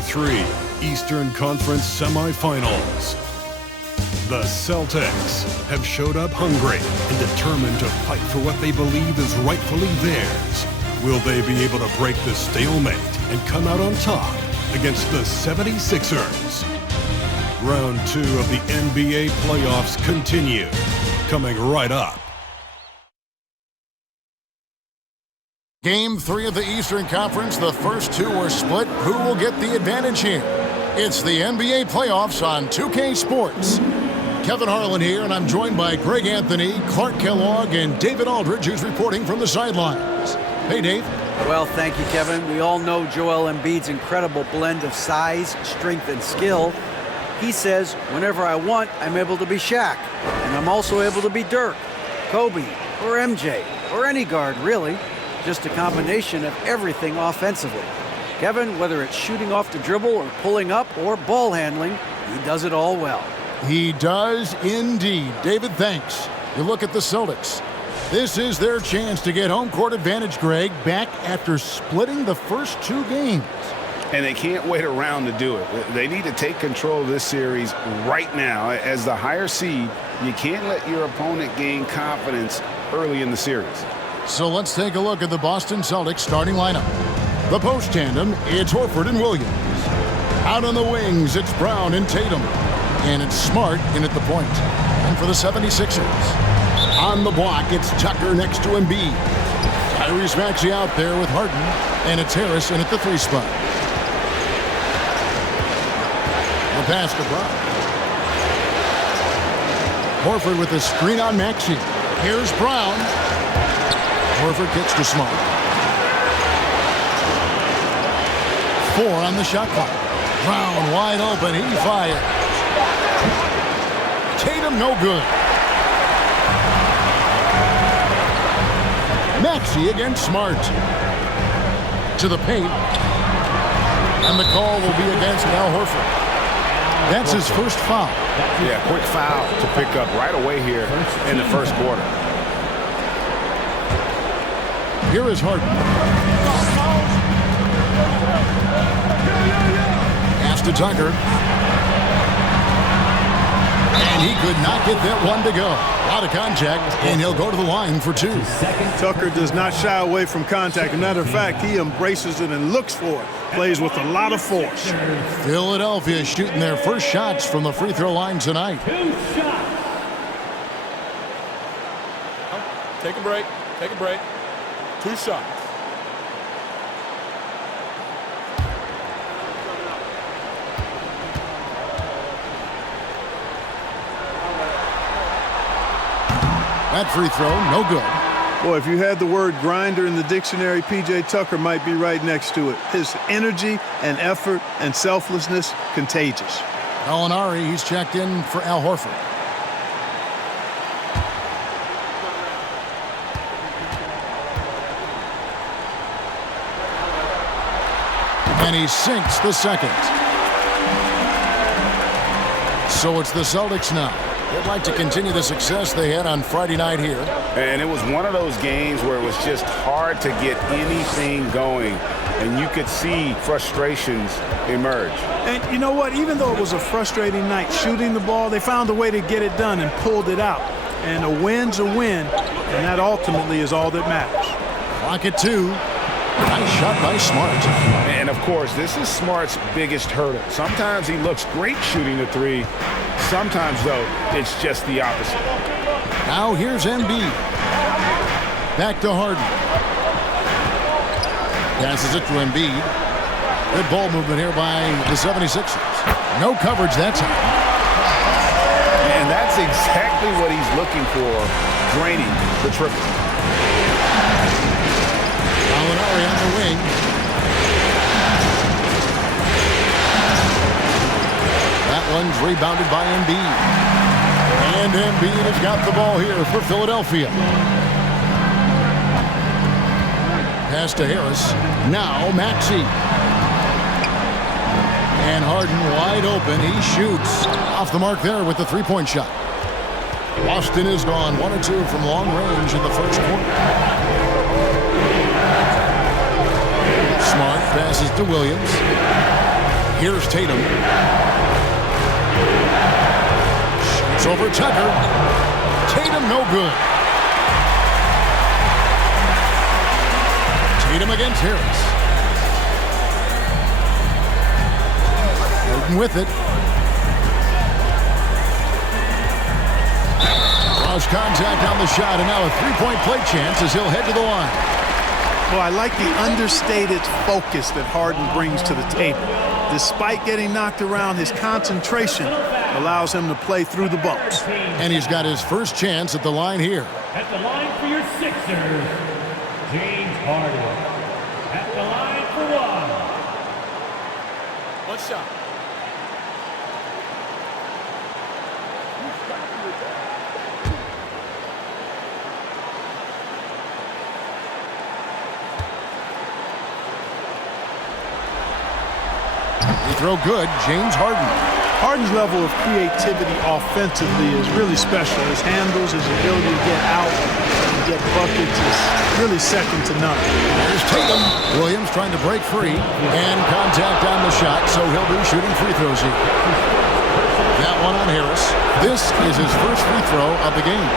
Game 3, Eastern Conference Semifinals. The Celtics have showed up hungry and determined to fight for what they believe is rightfully theirs. Will they be able to break the stalemate and come out on top against the 76ers? Round 2 of the NBA playoffs continue, coming right up. Game 3 of the Eastern Conference. The first two were split. Who will get the advantage here? It's the NBA playoffs on 2K Sports. Kevin Harlan here, and I'm joined by Greg Anthony, Clark Kellogg, and David Aldridge, who's reporting from the sidelines. Hey, Dave. Well, thank you, Kevin. We all know Joel Embiid's incredible blend of size, strength, and skill. He says, whenever I want, I'm able to be Shaq. And I'm also able to be Dirk, Kobe, or MJ, or any guard, really. Just a combination of everything offensively. Kevin, whether it's shooting off the dribble or pulling up or ball handling, he does it all well. He does indeed. David, thanks. You look at the Celtics. This is their chance to get home court advantage, Greg, back after splitting the first two games. And they can't wait around to do it. They need to take control of this series right now. As the higher seed, you can't let your opponent gain confidence early in the series. So let's take a look at the Boston Celtics starting lineup. The post tandem, it's Horford and Williams. Out on the wings, it's Brown and Tatum. And it's Smart in at the point. And for the 76ers, on the block, it's Tucker next to Embiid. Tyrese Maxey out there with Harden. And it's Harris in at the 3 spot. The pass to Brown. Horford with the screen on Maxey. Here's Brown. Horford kicks to Smart. 4 on the shot clock. Brown wide open. He fires. Tatum no good. Maxey against Smart. To the paint. And the call will be against Al Horford. That's his first foul. Yeah, quick foul to pick up right away here in the first quarter. Here is Harden. Pass to Tucker. And he could not get that one to go. A lot of contact, and he'll go to the line for 2. Tucker does not shy away from contact. As a matter of fact, he embraces it and looks for it. Plays with a lot of force. Philadelphia shooting their first shots from the free throw line tonight. Take a break. Take a break. 2 shots. That free throw, no good. Boy, if you had the word grinder in the dictionary, P.J. Tucker might be right next to it. His energy and effort and selflessness, contagious. Gallinari, he's checked in for Al Horford. And he sinks the second. So it's the Celtics now. They'd like to continue the success they had on Friday night here. And it was one of those games where it was just hard to get anything going. And you could see frustrations emerge. And you know what? Even though it was a frustrating night shooting the ball, they found a way to get it done and pulled it out. And a win's a win, and that ultimately is all that matters. Clock at 2. Nice shot by Smart. And, of course, this is Smart's biggest hurdle. Sometimes he looks great shooting the 3. Sometimes, though, it's just the opposite. Now here's Embiid. Back to Harden. Passes it to Embiid. Good ball movement here by the 76ers. No coverage that time. And that's exactly what he's looking for, draining the triple. Gallinari on the wing. That one's rebounded by Embiid. And Embiid has got the ball here for Philadelphia. Pass to Harris. Now Maxey. And Harden wide open. He shoots. Off the mark there with the 3-point shot. Boston is gone 1 or 2 from long range in the first quarter. Smart passes to Williams. Here's Tatum. Shoots over Tucker. Tatum no good. Tatum against Harris. Harden with it. Draws contact on the shot, and now a three-point play chance as he'll head to the line. Well, I like the understated focus that Harden brings to the table. Despite getting knocked around, his concentration allows him to play through the bumps. And he's got his first chance at the line here. At the line for your Sixers, James Harden. At the line for one. One shot. Throw good, James Harden. Harden's level of creativity offensively is really special. His handles, his ability to get out and get buckets is really second to none. There's Tatum. Williams trying to break free, and contact on the shot, so he'll be shooting free throws here. That one on Harris. This is his first free throw of the game.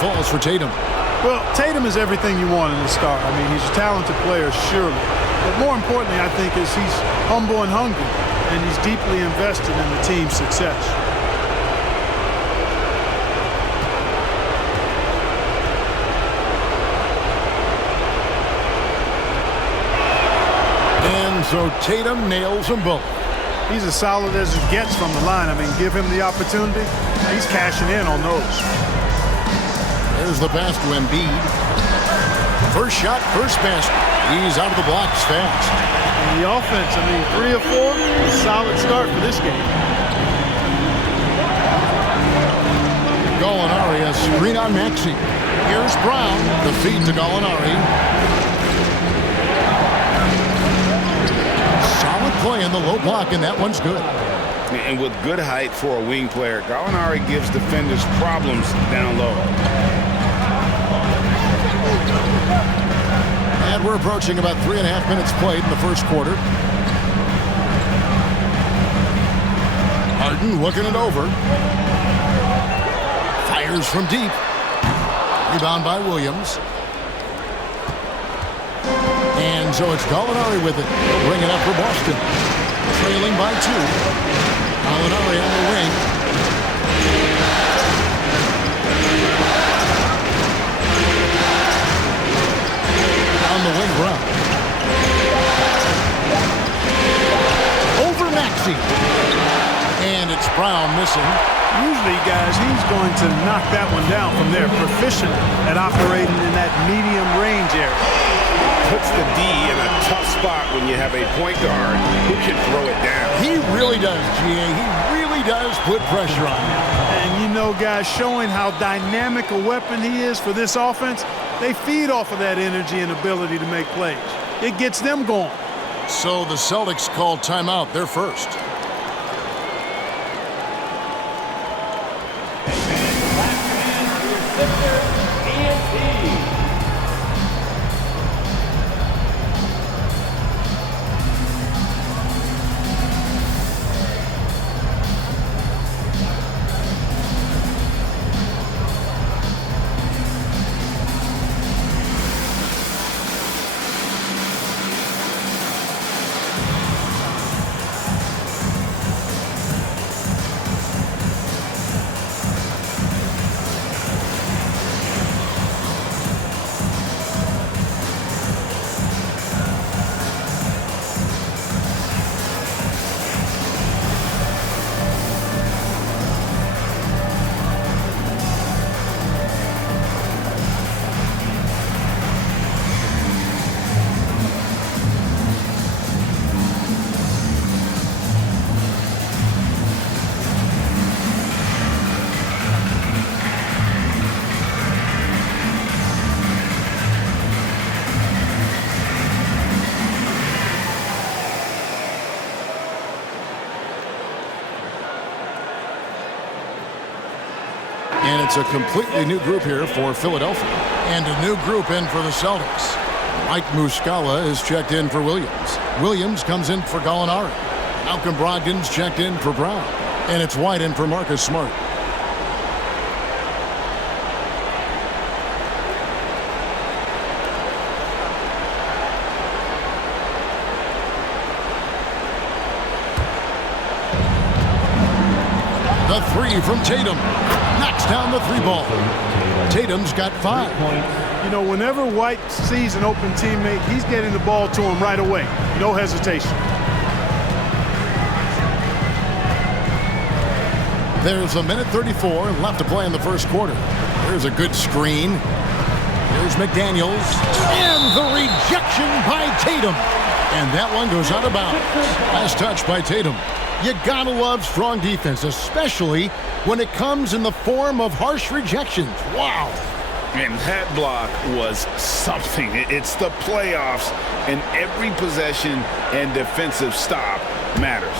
Falls for Tatum. Well, Tatum is everything you want in a star. I mean, he's a talented player, surely. But more importantly, I think, is he's humble and hungry, and he's deeply invested in the team's success. And so Tatum nails them both. He's as solid as it gets from the line. I mean, give him the opportunity, he's cashing in on those. There's the pass to Embiid. First shot, first basket. He's out of the blocks fast. And the offense, I mean, 3 or 4, a solid start for this game. Gallinari, a screen on Maxey. Here's Brown. The feed to Gallinari. Solid play in the low block, and that one's good. And with good height for a wing player, Gallinari gives defenders problems down low. And we're approaching about 3.5 minutes played in the first quarter. Harden looking it over. Fires from deep. Rebound by Williams. And so it's Gallinari with it. He'll bring it up for Boston. Trailing by 2. Gallinari on the wing. On the wing, Brown. Over Maxey. And it's Brown missing. Usually, guys, he's going to knock that one down from there. Proficient at operating in that medium range area. Puts the D in a tough spot when you have a point guard who can throw it down. He really does, GA. He really does put pressure on him. And you know, guys, showing how dynamic a weapon he is for this offense, they feed off of that energy and ability to make plays. It gets them going. So the Celtics called timeout. They're first. And it's a completely new group here for Philadelphia. And a new group in for the Celtics. Mike Muscala is checked in for Williams. Williams comes in for Gallinari. Malcolm Brogdon's checked in for Brown. And it's White in for Marcus Smart. The three from Tatum. Knocks down the three ball. Tatum's got 5. You know, whenever White sees an open teammate, he's getting the ball to him right away. No hesitation. There's a minute 34 left to play in the first quarter. There's a good screen. Here's McDaniels. And the rejection by Tatum. And that one goes out of bounds. Last touch by Tatum. You gotta love strong defense, especially when it comes in the form of harsh rejections. Wow. And that block was something. It's the playoffs, and every possession and defensive stop matters.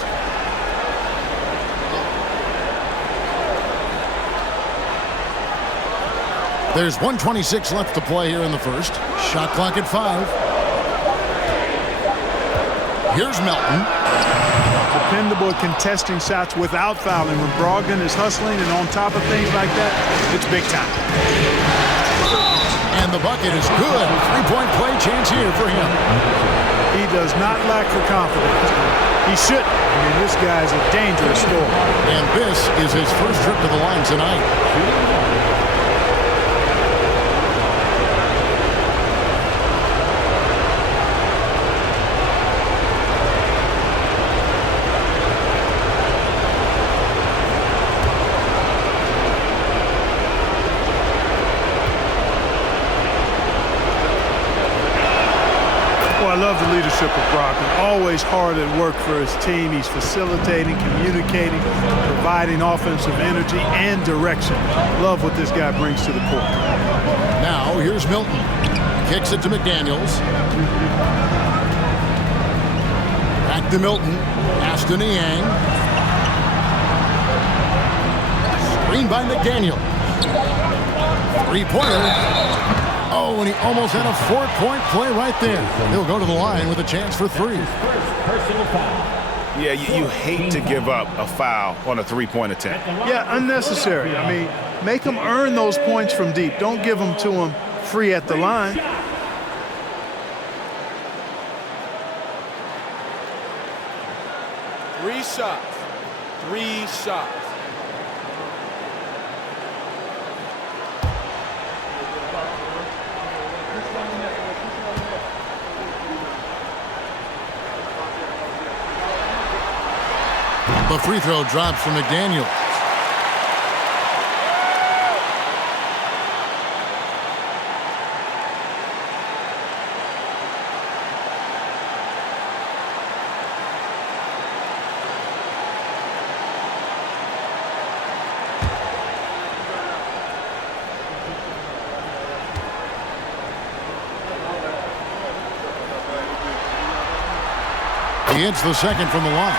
There's 1:26 left to play here in the first. Shot clock at 5. Here's Melton. Dependable at contesting shots without fouling. When Brogdon is hustling and on top of things like that, it's big time. And the bucket is good. 3-point play chance here for him. He does not lack for confidence. He shouldn't. I mean, this guy's a dangerous scorer. And this is his first trip to the line tonight. I love the leadership of Brogdon. Always hard at work for his team. He's facilitating, communicating, providing offensive energy and direction. Love what this guy brings to the court. Now here's Milton. Kicks it to McDaniels. Back to Milton. Pass to Niang. Screen by McDaniels. Three-pointer. Oh, and he almost had a 4-point play right there. He'll go to the line with a chance for 3. Yeah, you hate to give up a foul on a three-point attempt. Yeah, unnecessary. I mean, make them earn those points from deep. Don't give them to them free at the line. Three shots. 3 shots. The free throw drops from McDaniels. He hits the second from the line.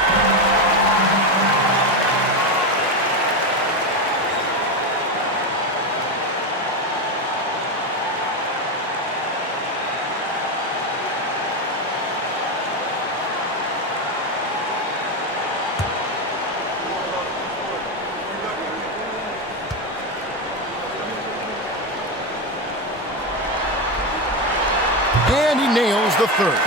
And he nails the third.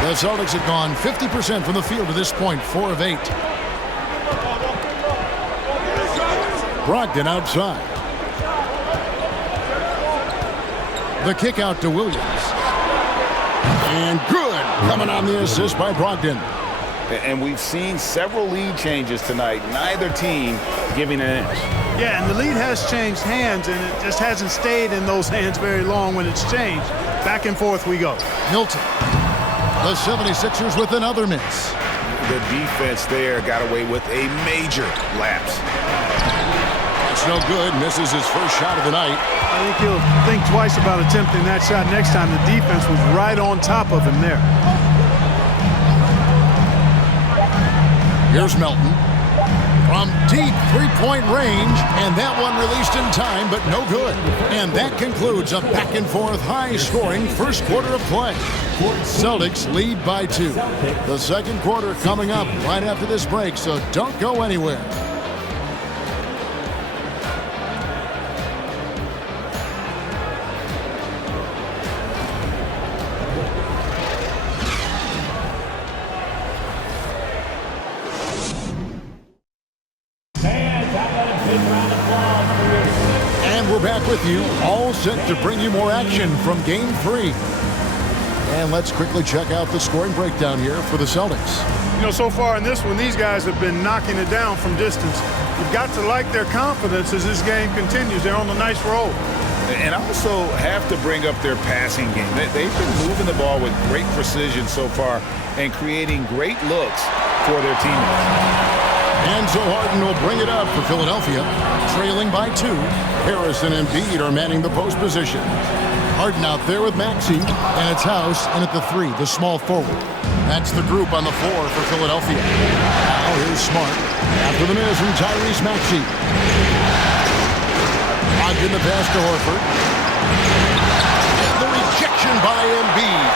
The Celtics have gone 50% from the field to this point, 4 of 8. Brogdon outside. The kick out to Williams. And good. Coming on the assist by Brogdon. And we've seen several lead changes tonight. Neither team giving an inch. Yeah, and the lead has changed hands, and it just hasn't stayed in those hands very long when it's changed. Back and forth we go. Milton. The 76ers with another miss. The defense there got away with a major lapse. That's no good. Misses his first shot of the night. I think he'll think twice about attempting that shot next time. The defense was right on top of him there. Here's Melton. From deep three-point range, and that one released in time, but no good. And that concludes a back-and-forth, high-scoring first quarter of play. Celtics lead by 2. The second quarter coming up right after this break, so don't go anywhere. And we're back with you, all set to bring you more action from Game 3. And let's quickly check out the scoring breakdown here for the Celtics. You know, so far in this one, these guys have been knocking it down from distance. You've got to like their confidence as this game continues. They're on a nice roll. And also have to bring up their passing game. They've been moving the ball with great precision so far and creating great looks for their teammates. And so Harden will bring it up for Philadelphia, trailing by 2. Harrison and Embiid are manning the post position. Harden out there with Maxey, and it's House in at the 3, the small forward. That's the group on the floor for Philadelphia. Now here's Smart. After the miss from Tyrese Maxey. In the pass to Horford. And the rejection by Embiid.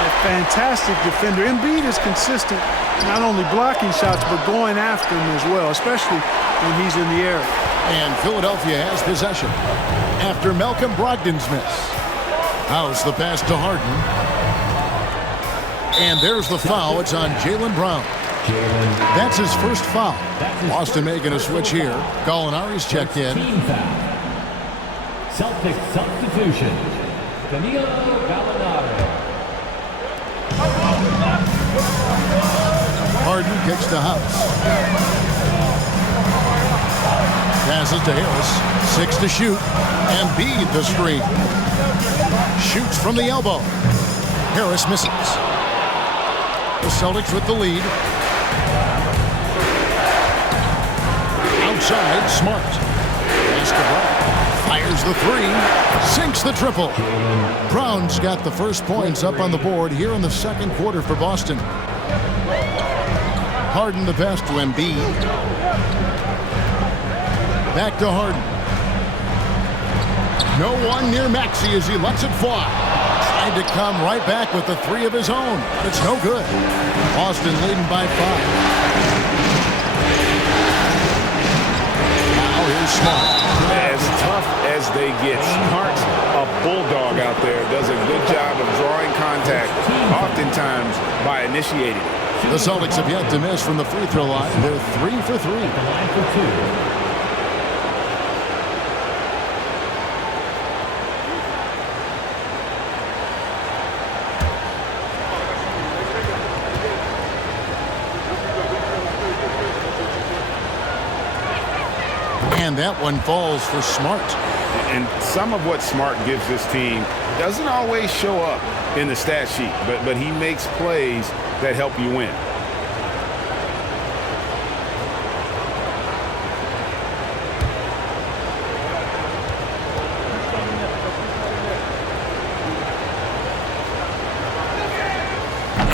A fantastic defender. Embiid is consistent, not only blocking shots, but going after them as well, especially when he's in the air. And Philadelphia has possession after Malcolm Brogdon's miss. House the pass to Harden. And there's the foul. It's on Jaylen Brown. That's his first foul. Boston making a switch here. Gallinari's checked in. Celtics substitution. Danilo Gallinari. Harden kicks to House. Passes to Harris. 6 to shoot. Embiid the screen. Shoots from the elbow. Harris misses. The Celtics with the lead. Outside, Smart. Pass to Brown. Fires the 3. Sinks the triple. Brown's got the first points up on the board here in the second quarter for Boston. Harden the pass to Embiid. Back to Harden. No one near Maxey as he lets it fly. Tried to come right back with the 3 of his own, but it's no good. Boston leading by 5. Now here's Smart. As tough as they get, Smart's a bulldog out there. Does a good job of drawing contact, oftentimes by initiating it. The Celtics have yet to miss from the free throw line. They're 3 for 3. Line for 2. And that one falls for Smart. And some of what Smart gives this team doesn't always show up in the stat sheet, but he makes plays that help you win.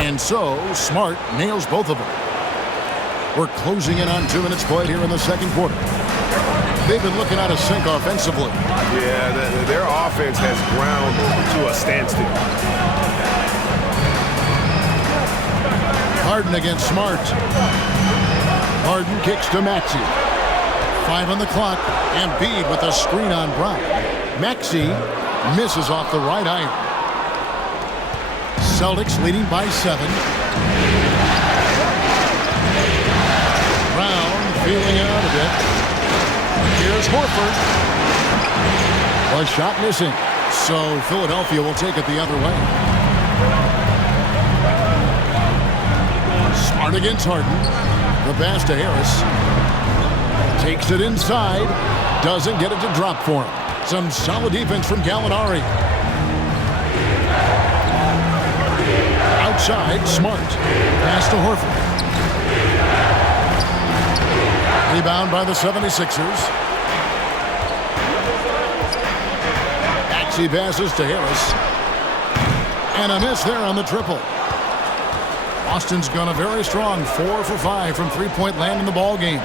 And so, Smart nails both of them. We're closing in on 2 minutes played here in the second quarter. They've been looking out of sync offensively. Yeah, their offense has ground to a standstill. Harden against Smart. Harden kicks to Maxey. 5 on the clock. Embiid with a screen on Brown. Maxey misses off the right iron. Celtics leading by 7. Brown feeling out a bit. Here's Horford. A shot missing. So Philadelphia will take it the other way. Smart against Harden. The pass to Harris. Takes it inside. Doesn't get it to drop for him. Some solid defense from Gallinari. Outside, Smart. Pass to Horford. Rebound by the 76ers. Maxey passes to Harris. And a miss there on the triple. Boston's gone a very strong 4 for 5 from three-point land in the ball game.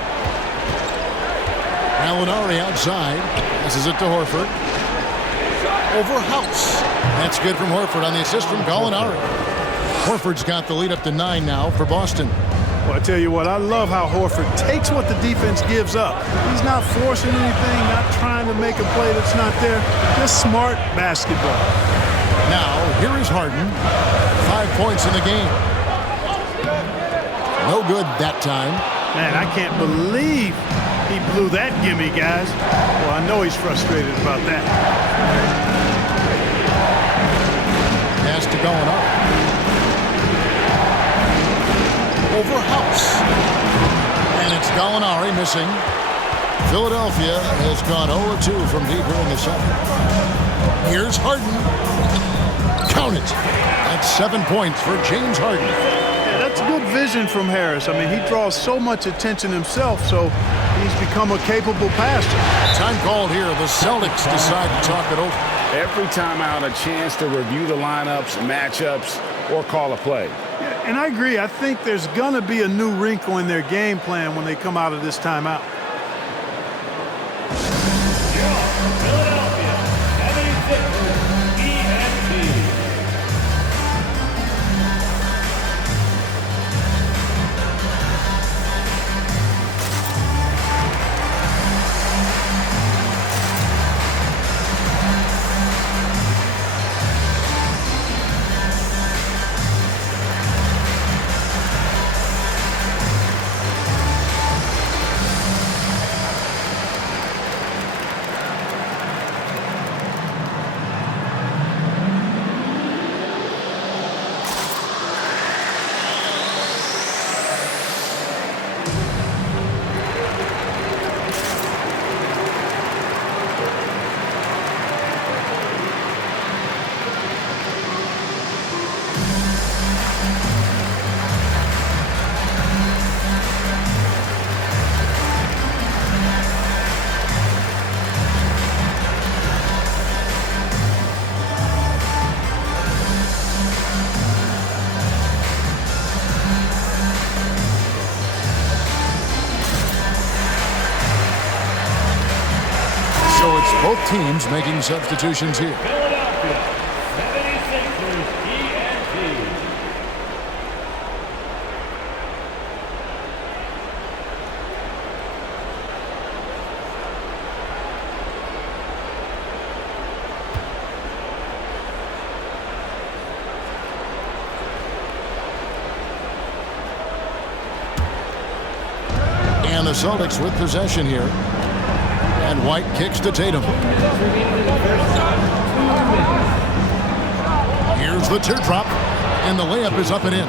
Gallinari outside. Passes it to Horford. Over House. That's good from Horford on the assist from Gallinari. Horford's got the lead up to 9 now for Boston. Well, I tell you what, I love how Horford takes what the defense gives up. He's not forcing anything, not trying to make a play that's not there. Just smart basketball. Now, here is Harden. 5 points in the game. No good that time. Man, I can't believe he blew that gimme, guys. Well, I know he's frustrated about that. Pass to Gallinari. Over House. And it's Gallinari missing. Philadelphia has gone 0-2 from deep here in the second. Here's Harden. Count it. That's 7 points for James Harden. Yeah, that's good vision from Harris. I mean, he draws so much attention himself, so he's become a capable passer. Time called here. The Celtics decide to talk it over. Every time out, a chance to review the lineups, matchups, or call a play. Yeah, and I agree. I think there's going to be a new wrinkle in their game plan when they come out of this timeout. Philadelphia, 76ers, ENT. So it's both teams making substitutions here. Philadelphia, 76ers, ENT. And the Celtics with possession here. And White kicks to Tatum. Here's the teardrop. And the layup is up and in.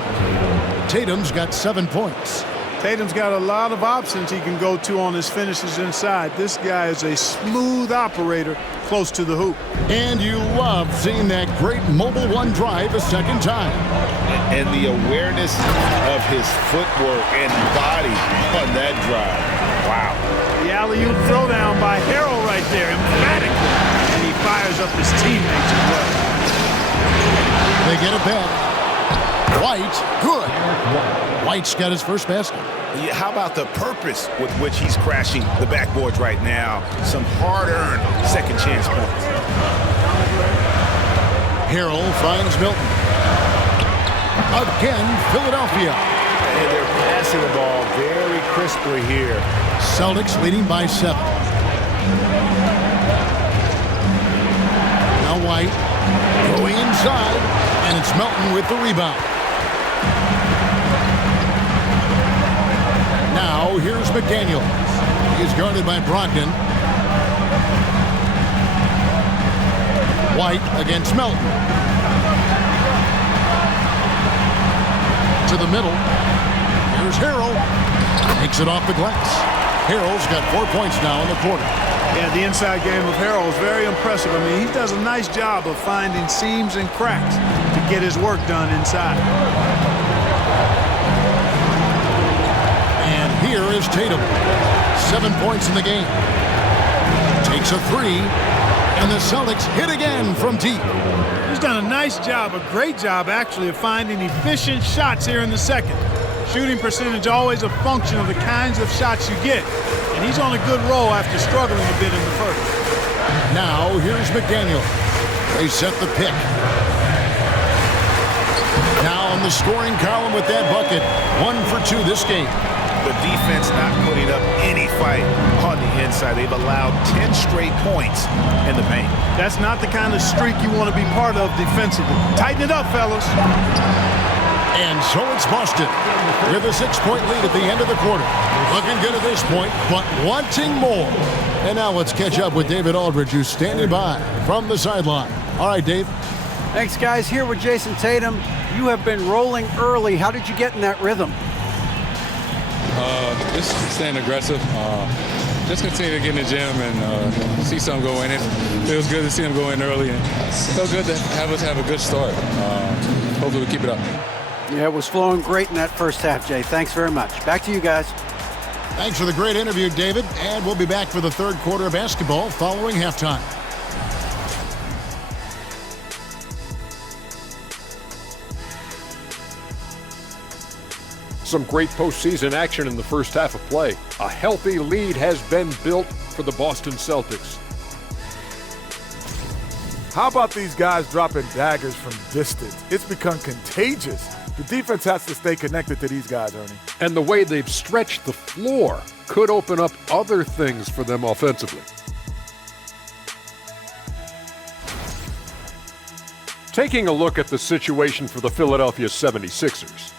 Tatum's got 7 points. Tatum's got a lot of options he can go to on his finishes inside. This guy is a smooth operator close to the hoop. And you love seeing that great mobile one drive a second time. And the awareness of his footwork and body on that drive. Wow. The alley-oop throwdown by Harrell right there, emphatically. And he fires up his teammates as well. They get it back. White, good. White's got his first basket. Yeah, how about the purpose with which he's crashing the backboards right now? Some hard-earned second chance points. Harrell finds Milton. Again, Philadelphia. And they're passing the ball very crisply here. Celtics leading by 7. Now White going inside, and it's Melton with the rebound. Now here's McDaniel. He's guarded by Brogdon. White against Melton. To the middle. Here's Harrell. Takes it off the glass. Harrell's got 4 points now in the quarter. Yeah, the inside game of Harrell is very impressive. I mean, he does a nice job of finding seams and cracks to get his work done inside. And here is Tatum. 7 points in the game. Takes a three. And the Celtics hit again from deep. He's done a nice job, a great job actually, of finding efficient shots here in the second. Shooting percentage always a function of the kinds of shots you get. And he's on a good roll after struggling a bit in the first. Now, here's McDaniel. They set the pick. Now on the scoring column with that bucket. 1 for 2 this game. The defense not putting up any fight on the inside. They've allowed 10 straight points in the paint. That's not the kind of streak you want to be part of defensively. Tighten it up, fellas. And so it's Boston with a 6-point lead at the end of the quarter. Looking good at this point, but wanting more. And now let's catch up with David Aldridge, who's standing by from the sideline. All right, Dave. Thanks, guys. Here with Jason Tatum. You have been rolling early. How did you get in that rhythm? Just staying aggressive. Just continue to get in the gym and see some go in it. Feels good to see them go in early, and felt good to have us have a good start. Hopefully we keep it up. Yeah, it was flowing great in that first half, Jay. Thanks very much. Back to you guys. Thanks for the great interview, David. And we'll be back for the third quarter of basketball following halftime. Some great postseason action in the first half of play. A healthy lead has been built for the Boston Celtics. How about these guys dropping daggers from distance? It's become contagious. The defense has to stay connected to these guys, Ernie. And the way they've stretched the floor could open up other things for them offensively. Taking a look at the situation for the Philadelphia 76ers.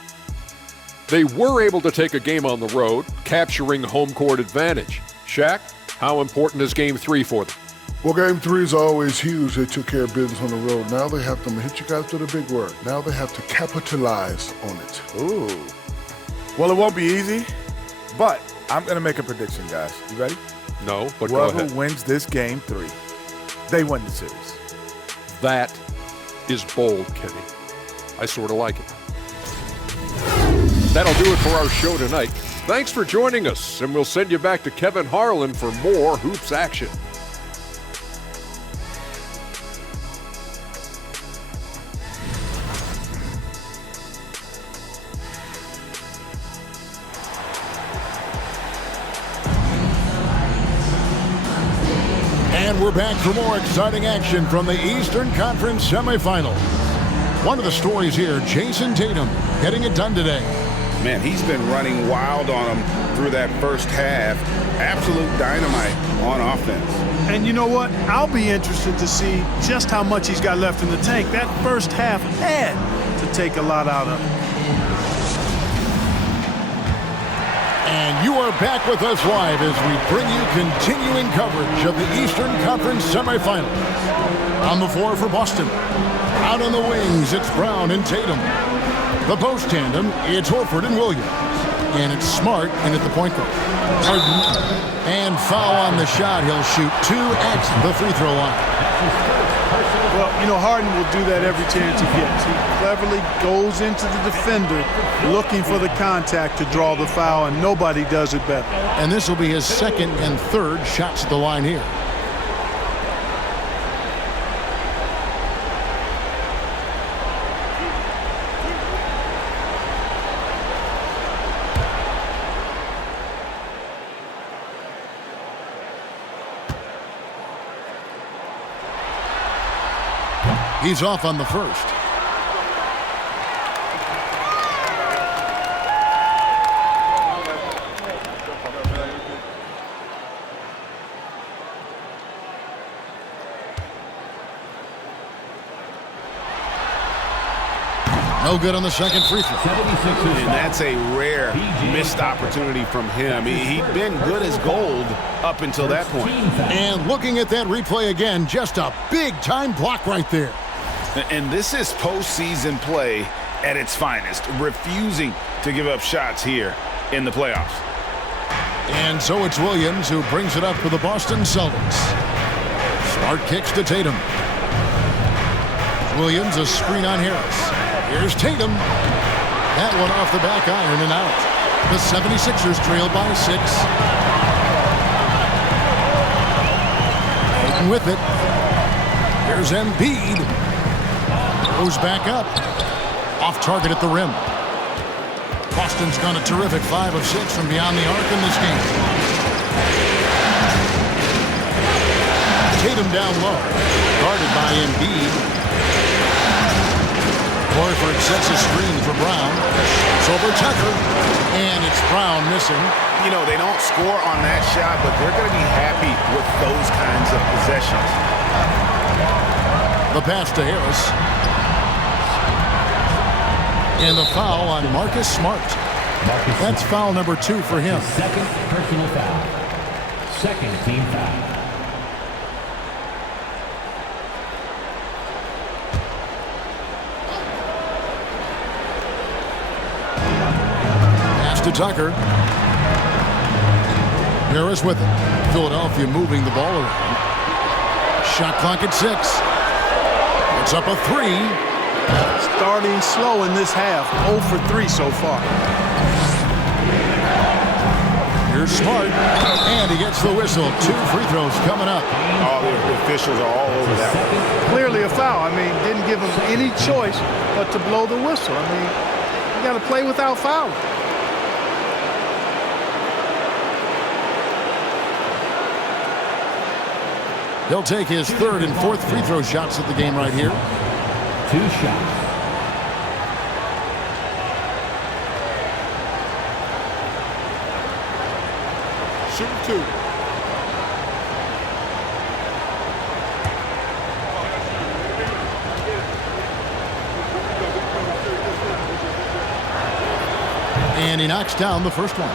They were able to take a game on the road, capturing home court advantage. Shaq, how important is Game 3 for them? Well, Game 3 is always huge. They took care of business on the road. Now they have to hit you guys with a big word. Now they have to capitalize on it. Ooh. Well, it won't be easy, but I'm going to make a prediction, guys. You ready? No, but go ahead. Whoever wins this Game 3, they win the series. That is bold, Kenny. I sort of like it. That'll do it for our show tonight. Thanks for joining us, and we'll send you back to Kevin Harlan for more Hoops action. And we're back for more exciting action from the Eastern Conference semifinals. One of the stories here, Jason Tatum getting it done today. Man, he's been running wild on them through that first half. Absolute dynamite on offense. And you know what? I'll be interested to see just how much he's got left in the tank. That first half had to take a lot out of him. And you are back with us live as we bring you continuing coverage of the Eastern Conference semifinals. On the floor for Boston. Out on the wings, it's Brown and Tatum. The post tandem, it's Horford and Williams. And it's Smart in at the point guard. Harden. And foul on the shot. He'll shoot 2 at the free throw line. Well, you know, Harden will do that every chance he gets. He cleverly goes into the defender looking for the contact to draw the foul, and nobody does it better. And this will be his second and third shots at the line here. He's off on the first. No good on the second free throw. And that's a rare missed opportunity from him. He'd been good as gold up until that point. And looking at that replay again, just a big-time block right there. And this is postseason play at its finest, refusing to give up shots here in the playoffs. And so it's Williams who brings it up for the Boston Celtics. Smart kicks to Tatum. Williams, a screen on Harris. Here's Tatum. That one off the back iron and out. The 76ers trail by 6. Tatum with it. Here's Embiid. Goes back up. Off target at the rim. Boston's gone a terrific 5 of 6 from beyond the arc in this game. Tatum down low, guarded by Embiid. Horford sets a screen for Brown. It's over Tucker, and it's Brown missing. You know, they don't score on that shot, but they're going to be happy with those kinds of possessions. The pass to Harris. And the foul on Marcus Smart. That's foul number 2 for him. Second personal foul. Second team foul. Pass to Tucker. Harris with it. Philadelphia moving the ball around. Shot clock at 6. It's up a 3. Starting slow in this half. 0 for 3 so far. Here's Smart. And he gets the whistle. 2 free throws coming up. All the officials are all over that one. Clearly a foul. I mean, didn't give him any choice but to blow the whistle. I mean, you got to play without fouling. He'll take his 3rd and 4th free throw shots at the game right here. 2 shots. Shoot 2. And he knocks down the first one.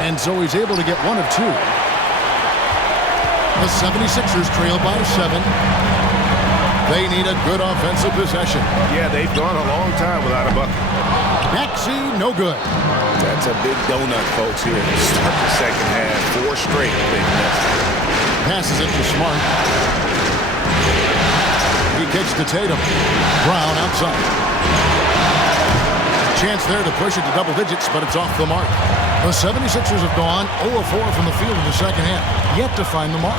And so he's able to get 1 of 2. The 76ers trail by 7. They need a good offensive possession. Yeah, they've gone a long time without a bucket. Maxey, no good. That's a big donut, folks, here. Start the second half. 4 straight big misses. Passes it to Smart. He kicks to Tatum. Brown outside. Chance there to push it to double digits, but it's off the mark. The 76ers have gone 0 of 4 from the field in the second half, yet to find the mark.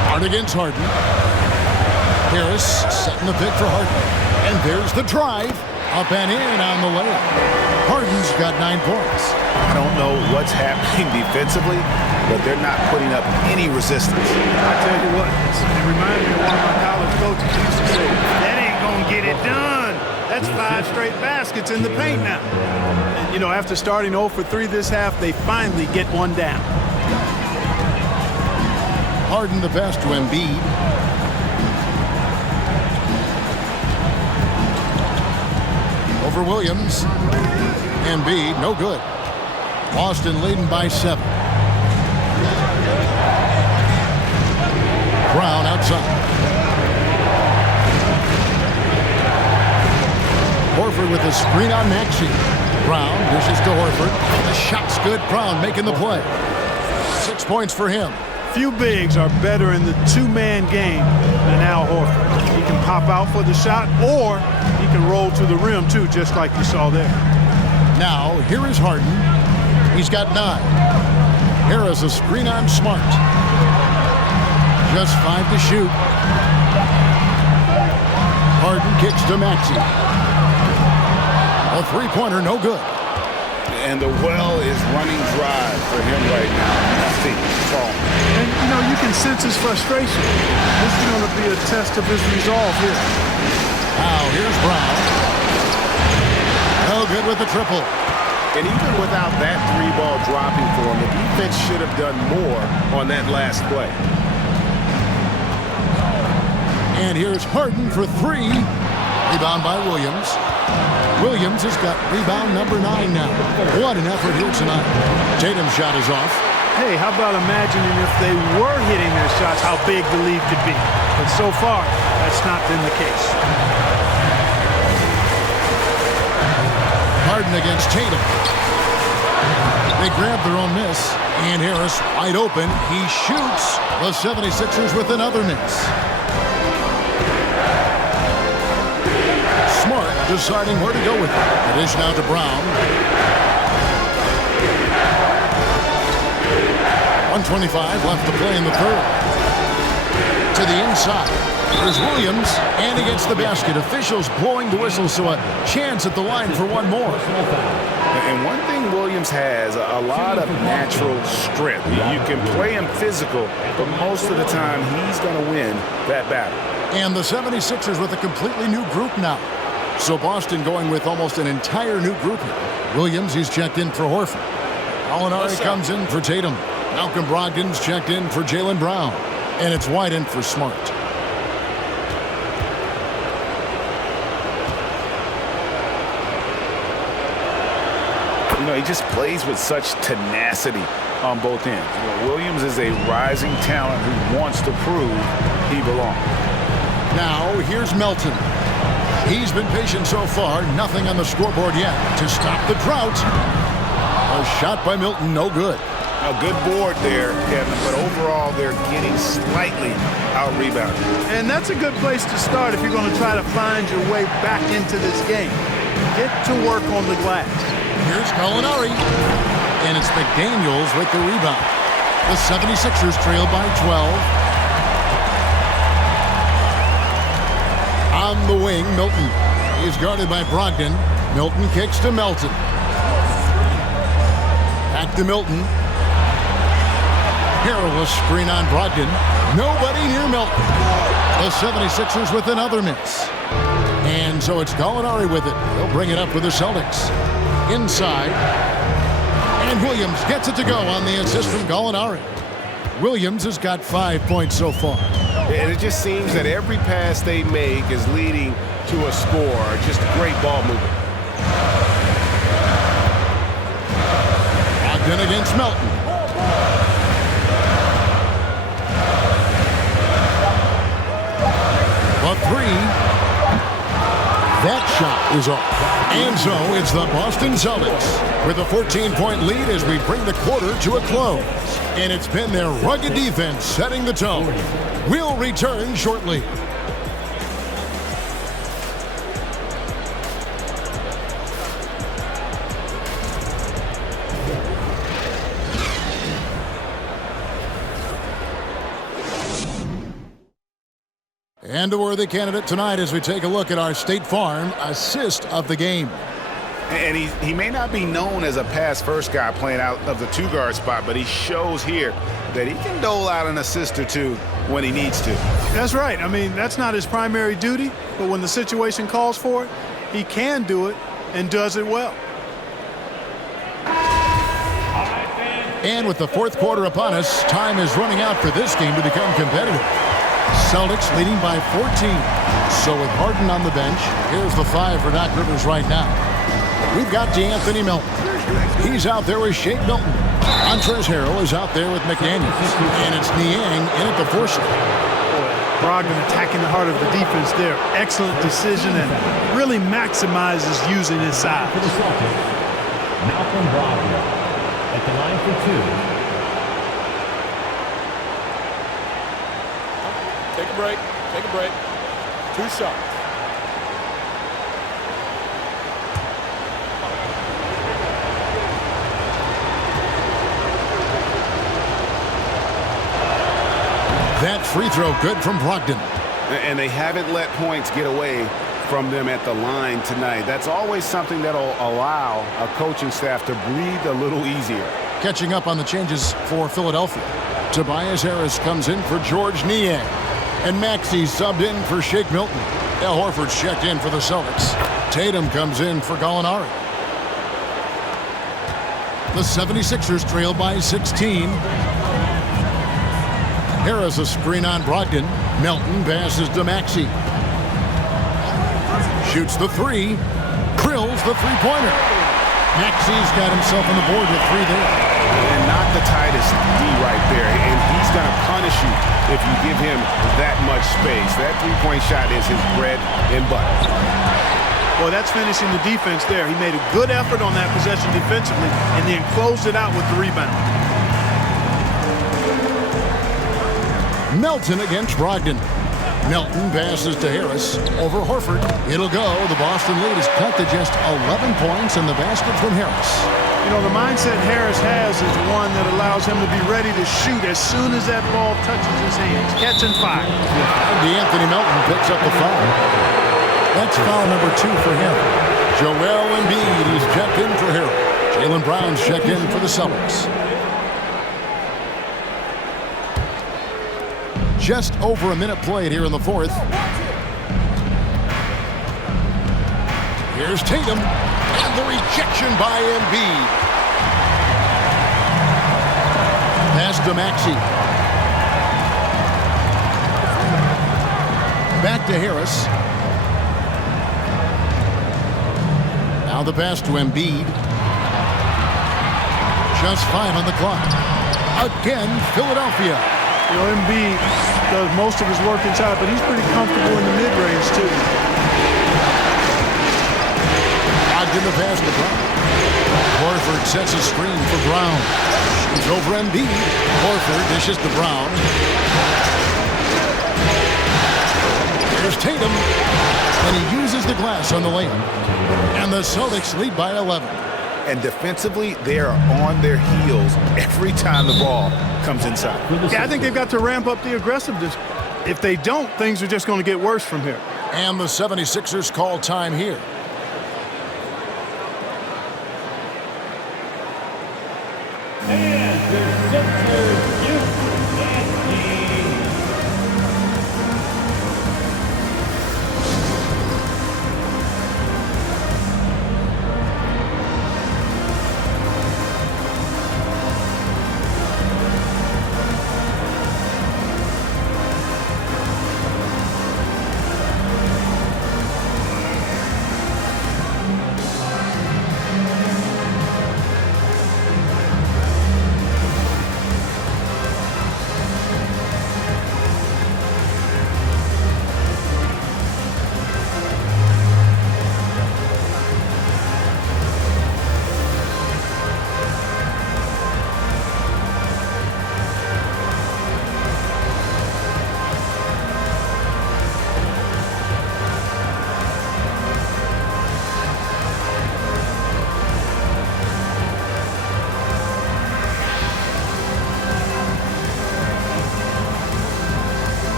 Smart against Harden. Harris setting the pick for Harden. And there's the drive. Up and in on the layup. Harden's got 9 points. I don't know what's happening defensively, but they're not putting up any resistance. I tell you what, it reminds me of one of my college coaches who used to say, that ain't going to get it done. That's 5 straight baskets in the paint now. And, you know, after starting 0 for 3 this half, they finally get one down. Harden the pass to Embiid. Over Williams. Embiid, no good. Boston leading by 7. Brown outside. Horford with a screen on Maxey. Brown dishes to Horford. The shot's good. Brown making the play. 6 points for him. Few bigs are better in the 2-man game than Al Horford. He can pop out for the shot, or he can roll to the rim, too, just like you saw there. Now, here is Harden. He's got 9. Harris a screen on Smart. Just 5 to shoot. Harden kicks to Maxey. A 3-pointer, no good. And the well is running dry for him right now. Nothing's falling. And, you know, you can sense his frustration. This is going to be a test of his resolve here. Now, here's Brown. No good with the triple. And even without that 3-ball dropping for him, the defense should have done more on that last play. And here's Harden for 3. Rebound by Williams. Williams has got rebound number 9 now. What an effort here tonight. Tatum's shot is off. Hey, how about imagining if they were hitting their shots, how big the lead could be. But so far, that's not been the case. Harden against Tatum. They grab their own miss, and Harris wide open. He shoots. The 76ers with another miss. Smart deciding where to go with it. The dish now to Brown. 1:25 left to play in the third. To the inside. There's Williams, and he gets the basket. Officials blowing the whistle, so a chance at the line for one more. And one thing Williams has, a lot of natural strength. You can play him physical, but most of the time he's going to win that battle. And the 76ers with a completely new group now. So Boston going with almost an entire new group here. Williams, he's checked in for Horford. Gallinari comes in for Tatum. Malcolm Brogdon's checked in for Jaylen Brown. And it's wide in for Smart. You know, he just plays with such tenacity on both ends. You know, Williams is a rising talent who wants to prove he belongs. Now, here's Melton. He's been patient so far. Nothing on the scoreboard yet to stop the drought. A shot by Milton, no good. A good board there, Kevin, but overall they're getting slightly out-rebounded. And that's a good place to start if you're going to try to find your way back into this game. Get to work on the glass. Here's Gallinari. And it's McDaniels with the rebound. The 76ers trail by 12. On the wing, Milton. He's guarded by Brogdon. Milton kicks to Melton. Back to Milton. Perilous screen on Brogdon. Nobody near Milton. The 76ers with another miss. And so it's Gallinari with it. He'll bring it up for the Celtics. Inside. And Williams gets it to go on the assist from Gallinari. Williams has got 5 points so far. And it just seems that every pass they make is leading to a score. Just great ball movement. Brogdon against Melton. A three. That shot is off. And so it's the Boston Celtics with a 14-point lead as we bring the quarter to a close. And it's been their rugged defense setting the tone. We'll return shortly. And a worthy candidate tonight as we take a look at our State Farm assist of the game. And he may not be known as a pass-first guy playing out of the two-guard spot, but he shows here that he can dole out an assist or two when he needs to. That's right. I mean, that's not his primary duty, but when the situation calls for it, he can do it and does it well. And with the fourth quarter upon us, time is running out for this game to become competitive. Celtics leading by 14. So with Harden on the bench, here's the 5 for Doc Rivers right now. We've got DeAnthony Melton. He's out there with Shake Milton. Montrezl Harrell is out there with McDaniels. And it's Niang in at the 4 slot. Brogdon attacking the heart of the defense there. Excellent decision and really maximizes using his size. For the Celtics, Malcolm Brogdon at the line for 2. Take a break. Take a break. 2 shots. That free throw good from Brogdon. And they haven't let points get away from them at the line tonight. That's always something that'll allow a coaching staff to breathe a little easier. Catching up on the changes for Philadelphia. Tobias Harris comes in for George Niang. And Maxey subbed in for Shake Milton. Al Horford's checked in for the Celtics. Tatum comes in for Gallinari. The 76ers trail by 16. Harris a screen on Brogdon. Melton passes to Maxey. Shoots the 3. Drills the three-pointer. Maxey's got himself on the board with 3 there. And not the tightest D right there. And he's going to punish you if you give him that much space. That three-point shot is his bread and butter. Well, that's finishing the defense there. He made a good effort on that possession defensively and then closed it out with the rebound. Melton against Brogdon. Melton passes to Harris. Over Horford. It'll go. The Boston lead is cut to just 11 points, and the basket from Harris. You know, the mindset Harris has is one that allows him to be ready to shoot as soon as that ball touches his hands. Catch and fire. D'Anthony Melton picks up the foul. That's foul number 2 for him. Joel Embiid is checked in for Harris. Jaylen Brown's checked in for the Celtics. Just over a minute played here in the fourth. Here's Tatum, and the rejection by Embiid. Pass to Maxey. Back to Harris. Now the pass to Embiid. Just 5 on the clock. Again, Philadelphia. You know, Embiid does most of his work inside, but he's pretty comfortable in the mid-range, too. Brogdon the pass to Brown. Horford sets a screen for Brown. Shoots over Embiid. Horford dishes to Brown. Here's Tatum. And he uses the glass on the layup. And the Celtics lead by 11. And defensively, they are on their heels every time the ball comes inside. Yeah, I think they've got to ramp up the aggressiveness. If they don't, things are just going to get worse from here. And the 76ers call time here. And your Sixers, Houston Rockets.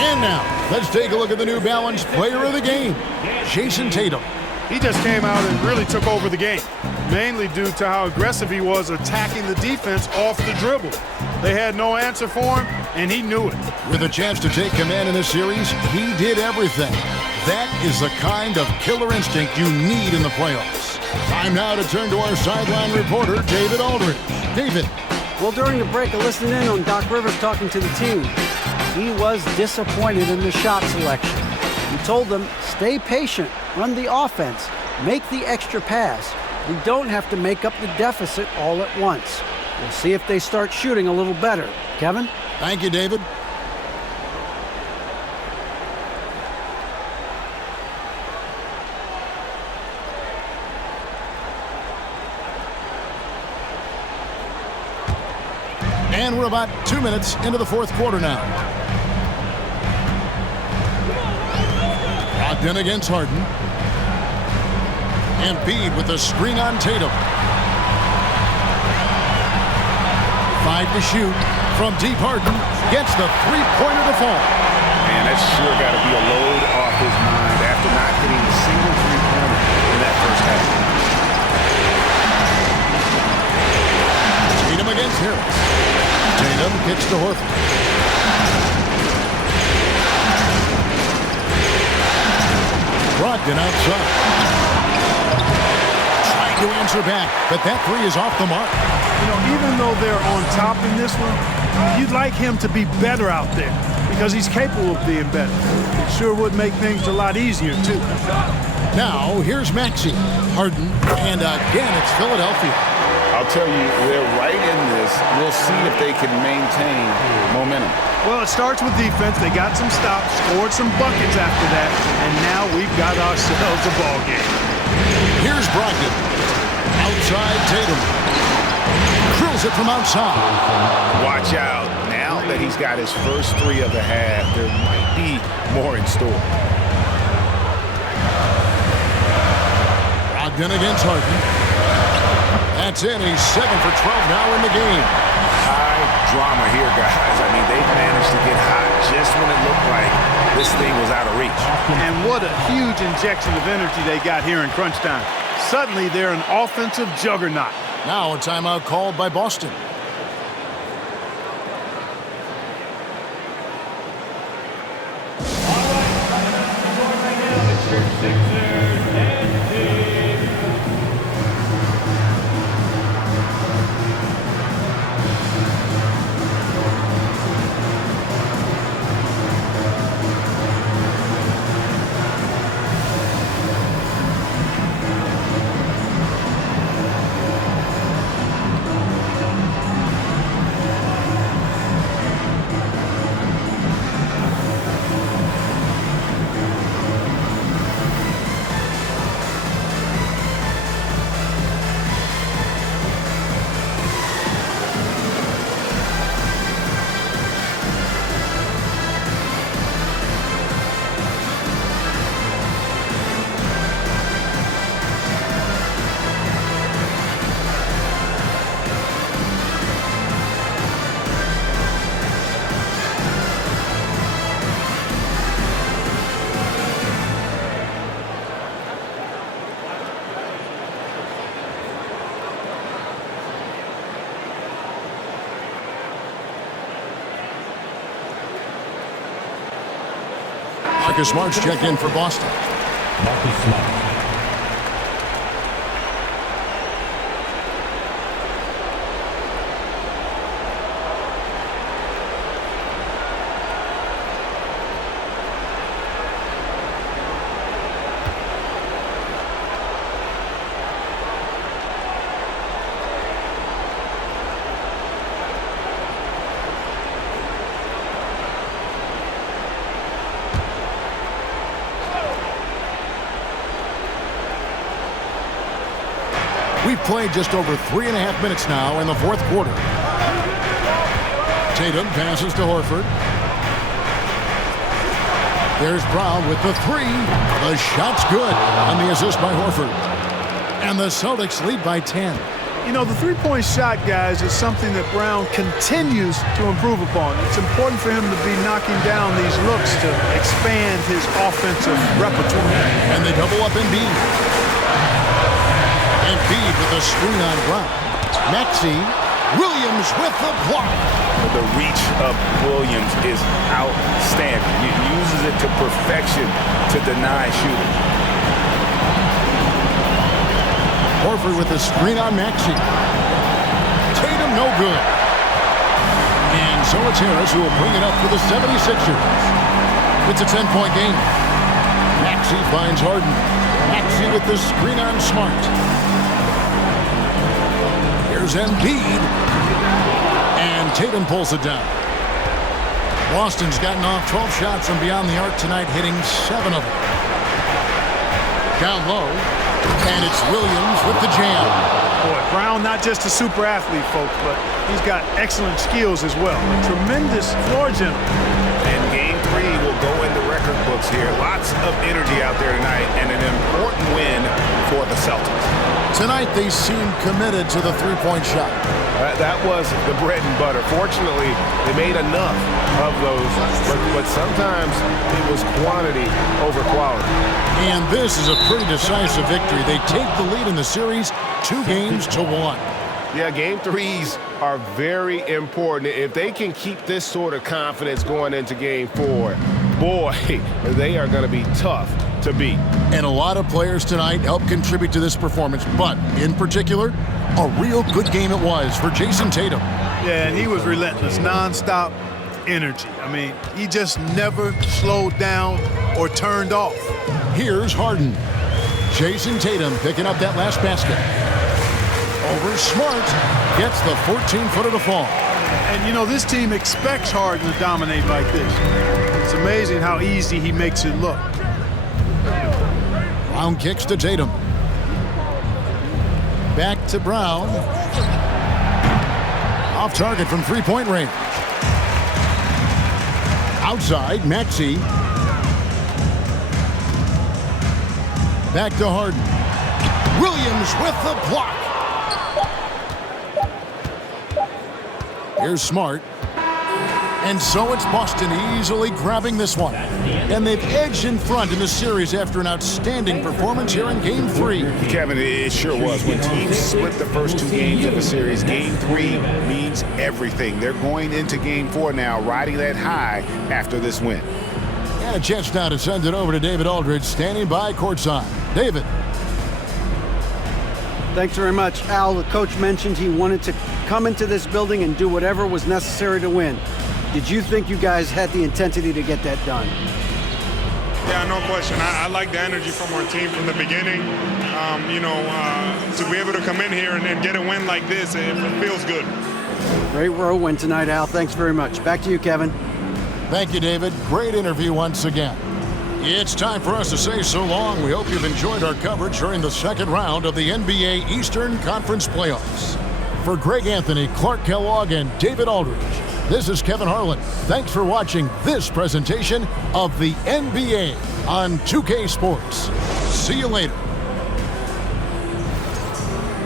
And now, let's take a look at the New Balance player of the game, Jason Tatum. He just came out and really took over the game, mainly due to how aggressive he was attacking the defense off the dribble. They had no answer for him, and he knew it. With a chance to take command in this series, he did everything. That is the kind of killer instinct you need in the playoffs. Time now to turn to our sideline reporter, David Aldridge. David. Well, during the break, I listened in on Doc Rivers talking to the team. He was disappointed in the shot selection. He told them, stay patient, run the offense, make the extra pass. We don't have to make up the deficit all at once. We'll see if they start shooting a little better. Kevin? Thank you, David. And we're about 2 minutes into the fourth quarter now. Brogdon against Harden. Embiid with the screen on Tatum. 5 to shoot from deep. Harden gets the three-pointer to fall. Man, that's sure got to be a load off his mind after not hitting a single three-pointer in that first half. Tatum against Harris. Tatum kicks to Horford. Brogdon outside. Trying to answer back, but that three is off the mark. You know, even though they're on top in this one, you'd like him to be better out there because he's capable of being better. It sure would make things a lot easier, too. Now, here's Maxey. Harden, and again, it's Philadelphia. I'll tell you, they're right in this. We'll see if they can maintain momentum. Well, it starts with defense. They got some stops, scored some buckets after that, and now we've got ourselves a ball game. Here's Brogdon. Outside Tatum. Drills it from outside. Watch out. Now that he's got his first three of the half, there might be more in store. Brogdon against Harden. That's it. He's 7 for 12 now in the game. High drama here, guys. I mean, they've managed to get hot just when it looked like this thing was out of reach. And what a huge injection of energy they got here in crunch time. Suddenly, they're an offensive juggernaut. Now a timeout called by Boston. Marcus Smart's checked in for Boston. Marcus Smart. We've played just over 3.5 minutes now in the fourth quarter. Tatum passes to Horford. There's Brown with the three. The shot's good on the assist by Horford. And the Celtics lead by 10. You know, the three-point shot, guys, is something that Brown continues to improve upon. It's important for him to be knocking down these looks to expand his offensive repertoire. And they double up Embiid. Embiid with a screen on Brown. Maxey, Williams with the block. The reach of Williams is outstanding. He uses it to perfection to deny shooters. Horford with the screen on Maxey. Tatum no good. And so it's Harris who will bring it up for the 76ers. It's a 10-point game. Maxey finds Harden. Maxey with the screen on Smart. Here's Embiid. And Tatum pulls it down. Boston's gotten off 12 shots from beyond the arc tonight, hitting 7 of them. Down low. And it's Williams with the jam. Boy, Brown not just a super athlete, folks, but he's got excellent skills as well. A tremendous floor general. And Game 3 will go in the record books here. Lots of energy out there tonight, and an important win for the Celtics. Tonight, they seem committed to the three-point shot. That was the bread and butter. Fortunately, they made enough of those, but sometimes it was quantity over quality. And this is a pretty decisive victory. They take the lead in the series 2-1. Yeah, Game 3s are very important. If they can keep this sort of confidence going into Game 4, boy, they are going to be tough to beat. And a lot of players tonight helped contribute to this performance, but in particular, a real good game it was for Jason Tatum. Yeah, and he was relentless, nonstop, energy. I mean, he just never slowed down or turned off. Here's Harden. Jason Tatum picking up that last basket. Over Smart. Gets the 14-footer to fall. And, you know, this team expects Harden to dominate like this. It's amazing how easy he makes it look. Brown kicks to Tatum. Back to Brown. Off target from three-point range. Outside, Maxey. Back to Harden. Williams with the block. Here's Smart. And so it's Boston easily grabbing this one. And they've edged in front in the series after an outstanding performance here in Game 3. Kevin, it sure was. When teams split the first 2 games of a series, Game 3 means everything. They're going into Game 4 now, riding that high after this win. And a chance now to send it over to David Aldridge, standing by courtside. David. Thanks very much, Al. The coach mentioned he wanted to come into this building and do whatever was necessary to win. Did you think you guys had the intensity to get that done? Yeah, no question. I like the energy from our team from the beginning. To be able to come in here and get a win like this, it feels good. Great road win tonight, Al. Thanks very much. Back to you, Kevin. Thank you, David. Great interview once again. It's time for us to say so long. We hope you've enjoyed our coverage during the second round of the NBA Eastern Conference Playoffs. For Greg Anthony, Clark Kellogg, and David Aldridge, this is Kevin Harlan. Thanks for watching this presentation of the NBA on 2K Sports. See you later.